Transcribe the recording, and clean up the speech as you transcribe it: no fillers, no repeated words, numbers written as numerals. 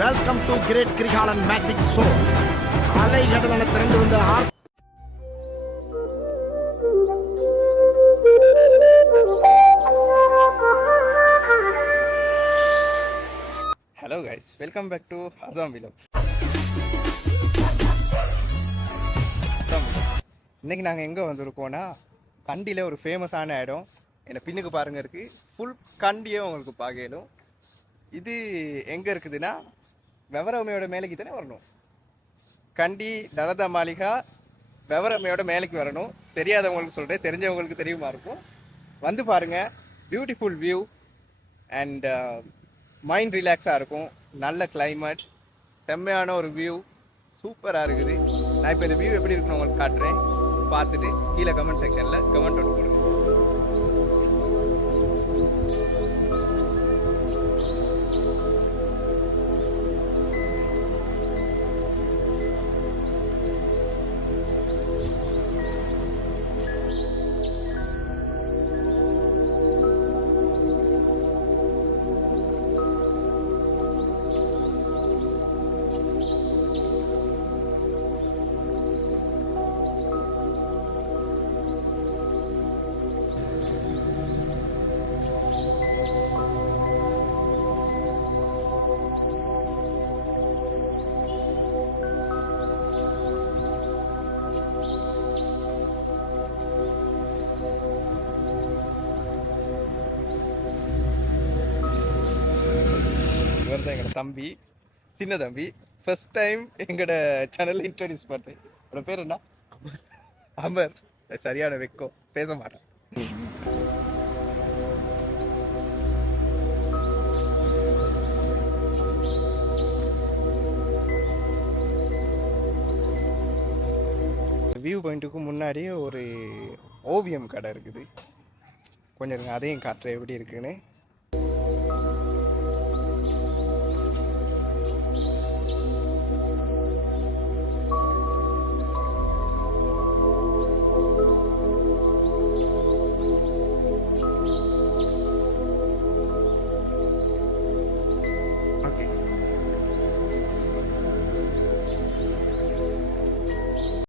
Welcome to great Kirikalan magic show. அலைகடலான திரண்டு வந்து hello guys, welcome back to Assam vlog. இன்னைக்கு நாங்கள் எங்கே வந்திருக்கோன்னா, கண்டியில் ஒரு ஃபேமஸான இடம். என்னை பின்னுக்கு பாருங்க இருக்குது. ஃபுல் கண்டியே உங்களுக்கு பார்க்கலும். இது எங்கே இருக்குதுன்னா, வெவரமையோட மேலைக்கு தானே வரணும். கண்டி தலதா மாளிகா வெவரமையோட மேலைக்கு வரணும். தெரியாதவங்களுக்கு சொல்கிறேன், தெரிஞ்சவங்களுக்கு தெரியுமா இருக்கும். வந்து பாருங்கள், பியூட்டிஃபுல் வியூ அண்ட் மைண்ட் ரிலாக்ஸாக இருக்கும். நல்ல கிளைமேட், செம்மையான ஒரு வியூ, சூப்பராக இருக்குது. நான் இப்போ இந்த வியூ எப்படி இருக்குன்னு உங்களுக்கு காட்டுறேன். பார்த்துட்டு கீழே கமெண்ட் செக்ஷனில் கமெண்ட் ஒன்று கொடுங்க. இவர் தான் எங்களோட தம்பி, சின்ன தம்பி. ஃபர்ஸ்ட் டைம் எங்களோட சேனலில் இன்ட்ரடியூஸ் பண்ணுறேன். அவரோட பேர் என்ன? அமர். சரியான வெக்கம், பேச மாட்டேன். வியூ பாயிண்ட்டுக்கு முன்னாடியே ஒரு ஓவியம் கடை இருக்குது. கொஞ்சம் இருங்க, அதையும் காட்டுறேன் எப்படி இருக்குன்னு.